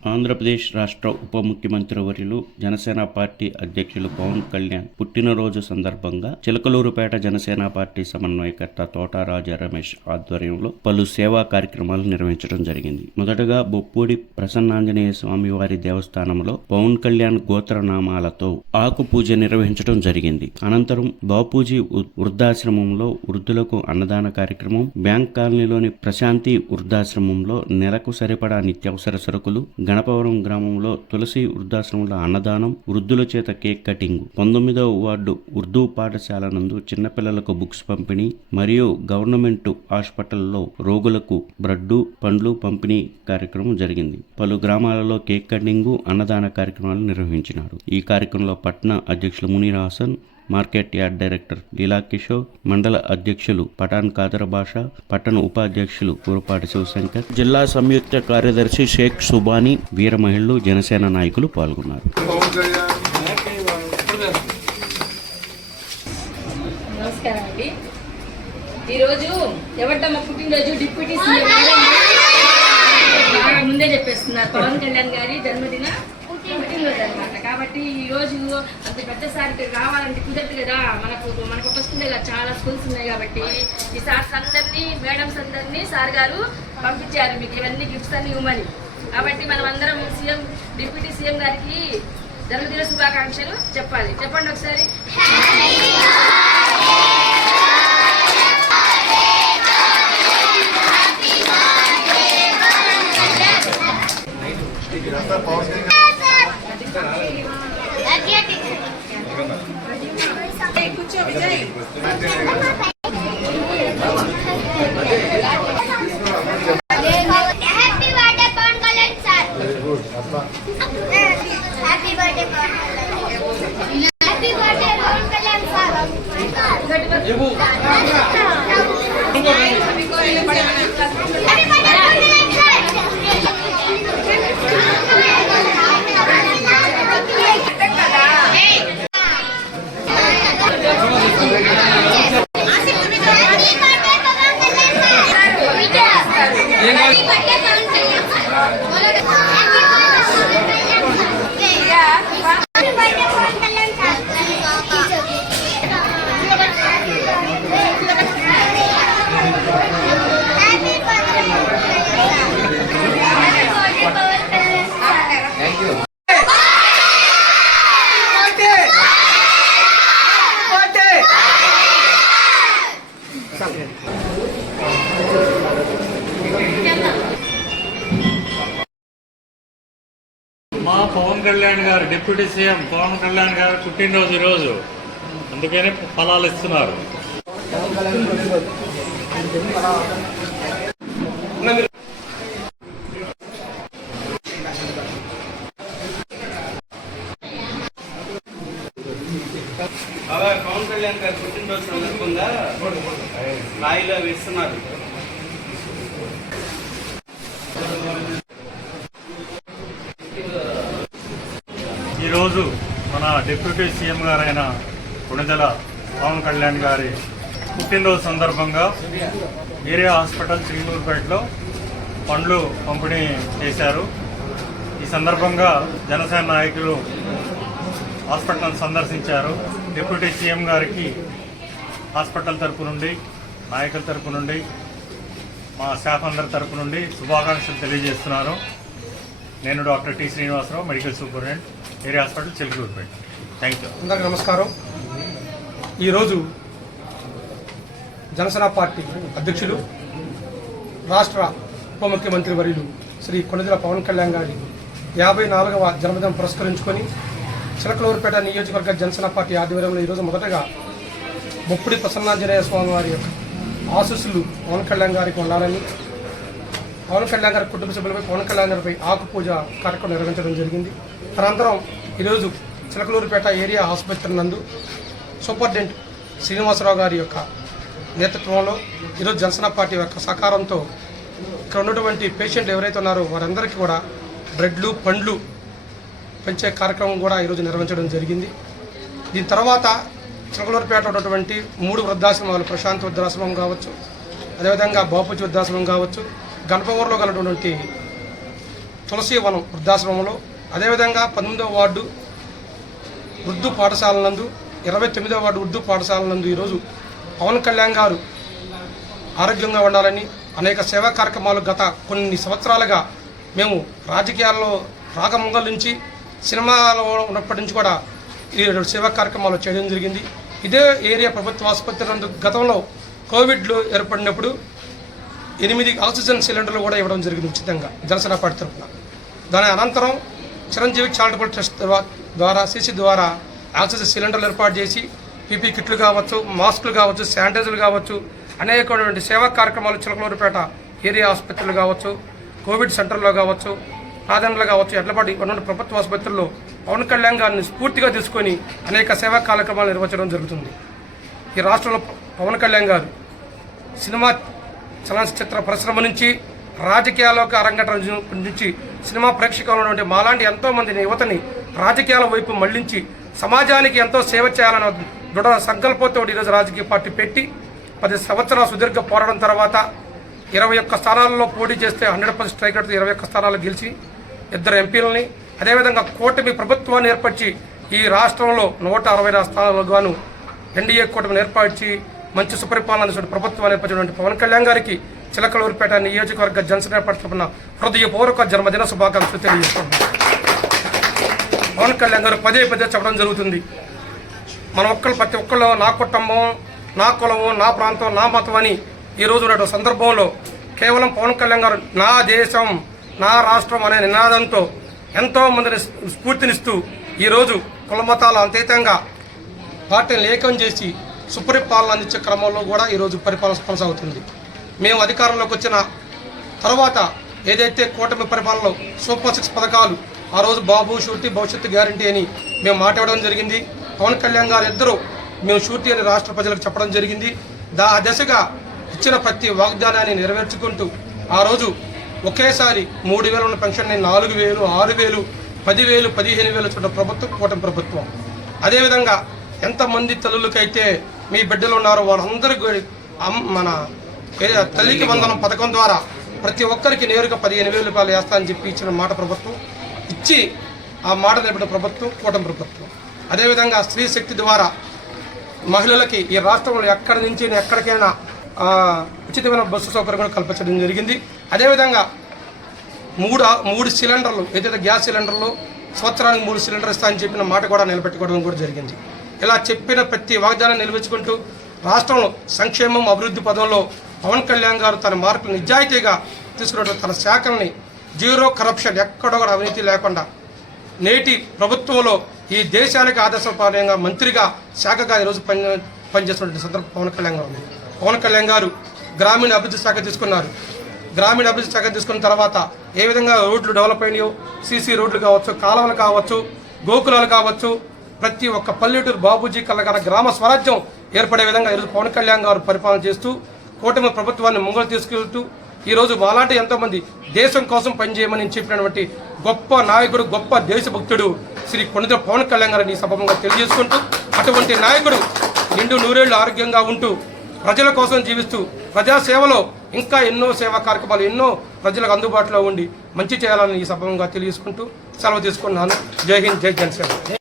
ఆంధ్రప్రదేశ్ రాష్ట్ర ఉప ముఖ్యమంత్రి వర్యులు జనసేన పార్టీ అధ్యక్షులు పవన్ కళ్యాణ్ పుట్టినరోజు సందర్భంగా చిలకలూరుపేట జనసేన పార్టీ సమన్వయకర్త తోటారాజా రమేష్ ఆధ్వర్యంలో పలు సేవా కార్యక్రమాలు నిర్వహించడం జరిగింది. మొదటగా బొప్పూడి ప్రసన్నాంజనేయ స్వామి వారి దేవస్థానంలో పవన్ కళ్యాణ్ గోత్రనామాలతో ఆకు పూజ నిర్వహించడం జరిగింది. అనంతరం బాపూజీ వృద్ధాశ్రమంలో వృద్ధులకు అన్నదాన కార్యక్రమం బ్యాంక్ కాలనీలోని ప్రశాంతి వృద్ధాశ్రమంలో నెలకు సరిపడా నిత్యావసర సరుకులు గణపవరం గ్రామంలో తులసి వృద్ధాశ్రమంలో అన్నదానం వృద్ధుల చేత కేక్ కటింగ్. పంతొమ్మిదవ వార్డు ఉర్దూ పాఠశాల నందు చిన్నపిల్లలకు బుక్స్ పంపిణీ మరియు గవర్నమెంట్ హాస్పిటల్లో రోగులకు బ్రెడ్ పండ్లు పంపిణీ కార్యక్రమం జరిగింది. పలు గ్రామాలలో కేక్ కటింగ్ అన్నదాన కార్యక్రమాలు నిర్వహించినారు. ఈ కార్యక్రమంలో పట్న అధ్యక్షులు Munir Hasan market yard director Leela Kishore మండల అధ్యక్షులు పఠాన్ కాదర్ బాషా పట్టణ ఉపాధ్యక్షులు కురపాటి శివశంకర్ జిల్లా సంయుక్త కార్యదర్శి షేక్ సుబానీ వీర మహిళలు జనసేన నాయకులు పాల్గొన్నారు నమస్కారం అండి ఈరోజు ఎవరిదమ్మా పుట్టినరోజు డిప్యూటీ సీఎం బాగా ముందే చెప్పేస్తున్నారు పవన్ కళ్యాణ్ గారి జన్మదిన పుట్టినరోజు అనమాట కాబట్టి ఈ రోజు అంత పెద్ద సార్ ఇక్కడ రావాలంటే కుదరదు కదా. మనకు మనకు ఒక వస్తుంది కదా చాలా స్కూల్స్ ఉన్నాయి కాబట్టి. ఈ సార్స్ అందరినీ మేడమ్స్ అందరినీ సార్ గారు పంపించారు మీకు ఇవన్నీ గిఫ్ట్స్ అన్ని ఇవ్వమని. కాబట్టి మనం అందరం సీఎం డిప్యూటీ సీఎం గారికి జన్మదిన శుభాకాంక్షలు చెప్పాలి. చెప్పండి ఒకసారి happy birthday Pawan Kalyan sir happy birthday Pawan Kalyan happy birthday Pawan Kalyan sir happy birthday Pawan Kalyan మా పవన్ కళ్యాణ్ గారు డిప్యూటీ సీఎం పవన్ కళ్యాణ్ గారు పుట్టినరోజు ఈరోజు. అందుకనే ఫలాలు ఇస్తున్నారు. పవన్ కళ్యాణ్ గారు పుట్టినరోజు సందర్భంగా స్థాయిలో వేస్తున్నారు ఈరోజు మన డిప్యూటీ సీఎం గారైన గుణదల పవన్ కళ్యాణ్ గారి పుట్టినరోజు సందర్భంగా ఏరియా హాస్పిటల్ చిలుమూరుపేటలో పండ్లు పంపిణీ చేశారు. ఈ సందర్భంగా జనసేన నాయకులు హాస్పిటల్ సందర్శించారు. డిప్యూటీ సీఎం గారికి హాస్పిటల్ తరపు నుండి నాయకుల తరపు నుండి మా స్టాఫ్ అందరి తరపు నుండి శుభాకాంక్షలు తెలియజేస్తున్నారు. నేను doctor T Srinivasarao medical superintendent. Area hospital Chilukurupeta thank you అందరికీ నమస్కారం. ఈరోజు జనసేన పార్టీ అధ్యక్షులు రాష్ట్ర ఉప ముఖ్యమంత్రి వర్యులు శ్రీ కొనజల పవన్ కళ్యాణ్ గారి యాభై నాలుగవ జన్మదినం పురస్కరించుకొని చిలకలూరుపేట నియోజకవర్గ జనసేన పార్టీ ఆధ్వర్యంలో ఈరోజు మొదటగా ముప్పుడి ప్రసన్నాంజనేయ స్వామి వారి యొక్క ఆశీస్సులు పవన్ కళ్యాణ్ గారికి ఉండాలని పవన్ కళ్యాణ్ గారి కుటుంబ సభ్యులపై పవన్ కళ్యాణ్ గారిపై ఆకు పూజ కార్యక్రమం నిర్వహించడం జరిగింది. అనంతరం ఈరోజు చిలకలూరుపేట ఏరియా ఆసుపత్రి నందు సూపరింటెండెంట్ శ్రీనివాసరావు గారి యొక్క నేతృత్వంలో ఈరోజు జనసేన పార్టీ యొక్క సహకారంతో ఇక్కడ ఉన్నటువంటి పేషెంట్లు ఎవరైతే ఉన్నారో వారందరికీ కూడా బ్రెడ్లు పండ్లు పెంచే కార్యక్రమం కూడా ఈరోజు నిర్వహించడం జరిగింది. దీని తర్వాత చిలకలూరుపేట ఉన్నటువంటి మూడు వృద్ధాశ్రమాలు ప్రశాంత్ వృద్ధాశ్రమం కావచ్చు అదేవిధంగా బాపూజీ వృద్ధాశ్రమం కావచ్చు గణపవరంలో గలటువంటి తులసీవనం వృద్ధాశ్రమంలో అదేవిధంగా పంతొమ్మిదవ వార్డు ఉర్దూ పాఠశాల నందు ఇరవై తొమ్మిదవ వార్డు ఉర్దూ పాఠశాల నందు ఈరోజు పవన్ కళ్యాణ్ గారు ఆరోగ్యంగా ఉండాలని అనేక సేవా కార్యక్రమాలు గత కొన్ని సంవత్సరాలుగా మేము రాజకీయాల్లో రాకముంగల నుంచి సినిమాలో ఉన్నప్పటి నుంచి కూడా ఈ సేవా కార్యక్రమాలు చేయడం జరిగింది. ఇదే ఏరియా ప్రభుత్వ ఆసుపత్రి నందు గతంలో కోవిడ్లు ఏర్పడినప్పుడు ఎనిమిది ఆక్సిజన్ సిలిండర్లు కూడా ఇవ్వడం జరిగింది ఉచితంగా జనసేన పార్టీ తరఫున. దాని అనంతరం చిరంజీవి చారిటబుల్ ట్రస్ట్ ద్వారా సిసి ద్వారా ఆక్సిజన్ సిలిండర్లు ఏర్పాటు చేసి పీపీ కిట్లు కావచ్చు మాస్కులు కావచ్చు శానిటైజర్లు కావచ్చు అనేకమైనటువంటి సేవా కార్యక్రమాలు చిలకలూరుపేట ఏరియా ఆసుపత్రులు కావచ్చు కోవిడ్ సెంటర్లో కావచ్చు ప్రాధాన్యతలు కావచ్చు ఎడ్లపాటి ఉన్నటువంటి ప్రభుత్వ ఆసుపత్రుల్లో పవన్ కళ్యాణ్ గారిని స్ఫూర్తిగా తీసుకొని అనేక సేవా కార్యక్రమాలు నిర్వహించడం జరుగుతుంది. ఈ రాష్ట్రంలో పవన్ కళ్యాణ్ గారు సినిమా చలనచిత్ర పరిశ్రమ నుంచి రాజకీయాల్లోకి అరంగేట్రం నుంచి సినిమా ప్రేక్షకులు ఉన్నటువంటి మాలాంటి ఎంతోమంది యువతని రాజకీయాల వైపు మళ్ళించి సమాజానికి ఎంతో సేవ చేయాలన్న దృఢ సంకల్పంతో ఈరోజు రాజకీయ పార్టీ పెట్టి పది సంవత్సరాల సుదీర్ఘ పోరాటం తర్వాత ఇరవై ఒక్క స్థానాల్లో పోటీ చేస్తే హండ్రెడ్ పర్సెంట్ స్ట్రైక్ ఇరవై ఒక్క స్థానాలు గెలిచి ఇద్దరు ఎంపీలని అదేవిధంగా కూటమి ప్రభుత్వాన్ని ఏర్పరిచి ఈ రాష్ట్రంలో నూట అరవై స్థానాలు గాను ఎన్డీఏ కూటమిని ఏర్పరిచి మంచి సుపరిపాలన ప్రభుత్వాన్ని ఏర్పరిచినటువంటి పవన్ కళ్యాణ్ గారికి చిలకలూరుపేట నియోజకవర్గ జనసేన పార్టీ హృదయపూర్వక జన్మదిన శుభాకాంక్షలు తెలియజేస్తున్నాను పవన్ కళ్యాణ్ గారు పదే పదే చెప్పడం జరుగుతుంది. మన ఒక్కరు ప్రతి ఒక్కళ్ళు నా కుటుంబం నా కులము నా ప్రాంతం నా మతం అని ఈ రోజు ఉన్న సందర్భంలో కేవలం పవన్ కళ్యాణ్ గారు నా దేశం నా రాష్ట్రం అనే నినాదంతో ఎంతో మందిని స్ఫూర్తినిస్తూ ఈరోజు కులమతాల అతీతంగా పార్టీని లేఖం చేసి సుపరిపాలన అందించే క్రమంలో కూడా ఈరోజు పరిపాలన కొనసాగుతుంది. మేము అధికారంలోకి వచ్చిన తర్వాత ఏదైతే కూటమి పరిపాలనలో సూపర్ సిక్స్ పథకాలు ఆ రోజు బాబు షూరిటీ భవిష్యత్తు గ్యారంటీ అని మేము మాట్లాడడం జరిగింది. పవన్ కళ్యాణ్ గారు ఇద్దరు మేము షూరిటీ అని రాష్ట్ర ప్రజలకు చెప్పడం జరిగింది. దా దశగా ఇచ్చిన ప్రతి వాగ్దానాన్ని నెరవేర్చుకుంటూ ఆ రోజు ఒకేసారి మూడు వేలు ఉన్న పెన్షన్ని నాలుగు వేలు ఆరు వేలు పదివేలు పదిహేను వేలు చూడ ప్రభుత్వం కూటమి ప్రభుత్వం. అదేవిధంగా ఎంతమంది తల్లులకైతే మీ బిడ్డలు ఉన్నారో వాళ్ళందరికీ అమ్- మన తల్లికి వందనం పథకం ద్వారా ప్రతి ఒక్కరికి నేరుగా పదిహేను వేల రూపాయలు వేస్తా అని చెప్పి ఇచ్చిన మాట ప్రభుత్వం ఇచ్చి ఆ మాట నిలబడిన ప్రభుత్వం కూటమి ప్రభుత్వం. అదేవిధంగా స్త్రీ శక్తి ద్వారా మహిళలకి ఈ రాష్ట్రంలో ఎక్కడి నుంచి ఎక్కడికైనా ఉచితమైన బస్సు సౌకర్యం కూడా కల్పించడం జరిగింది. అదేవిధంగా మూడు మూడు సిలిండర్లు ఏదైతే గ్యాస్ సిలిండర్లు సంవత్సరానికి మూడు సిలిండర్ ఇస్తా అని చెప్పిన మాట కూడా నిలబెట్టుకోవడం కూడా జరిగింది. ఇలా చెప్పిన ప్రతి వాగ్దానం నిలబెచ్చుకుంటూ రాష్ట్రంలో సంక్షేమం అభివృద్ధి పదంలో పవన్ కళ్యాణ్ గారు తన మార్పులు నిజాయితీగా తీసుకున్నటువంటి తన శాఖల్ని జీరో కరప్షన్ ఎక్కడో కూడా అవినీతి లేకుండా నేటి ప్రభుత్వంలో ఈ దేశానికి ఆదర్శపరంగా మంత్రిగా శాఖగా ఈరోజు పని పనిచేస్తున్న సందర్భం పవన్ కళ్యాణ్ గారు ఉంది. పవన్ కళ్యాణ్ గారు గ్రామీణ అభివృద్ధి శాఖ తీసుకున్నారు. గ్రామీణ అభివృద్ధి శాఖ తీసుకున్న తర్వాత ఏ విధంగా రోడ్లు డెవలప్ అయినాయో సీసీ రోడ్లు కావచ్చు కాలువలు కావచ్చు గోకులాలు కావచ్చు ప్రతి ఒక్క పల్లెటూరు బాబూజీ కళ్ళగల గ్రామ స్వరాజ్యం ఏర్పడే విధంగా ఈరోజు పవన్ కళ్యాణ్ గారు పరిపాలన చేస్తూ కూటమి ప్రభుత్వాన్ని ముంగలు తీసుకెళ్తూ ఈరోజు మాలాంటి ఎంతోమంది దేశం కోసం పనిచేయమని చెప్పినటువంటి గొప్ప నాయకుడు గొప్ప దేశభక్తుడు శ్రీ కొణిద పవన్ కళ్యాణ్ గారిని ఈ సభంగా తెలియజేసుకుంటూ అటువంటి నాయకుడు నిండు నూరేళ్ళు ఆరోగ్యంగా ఉంటూ ప్రజల కోసం జీవిస్తూ ప్రజాసేవలో ఇంకా ఎన్నో సేవా కార్యక్రమాలు ఎన్నో ప్రజలకు అందుబాటులో ఉండి మంచి చేయాలని ఈ సభంగా తెలియజేసుకుంటూ సెలవు తీసుకున్నాను. జై హింద్ జై జనసేన.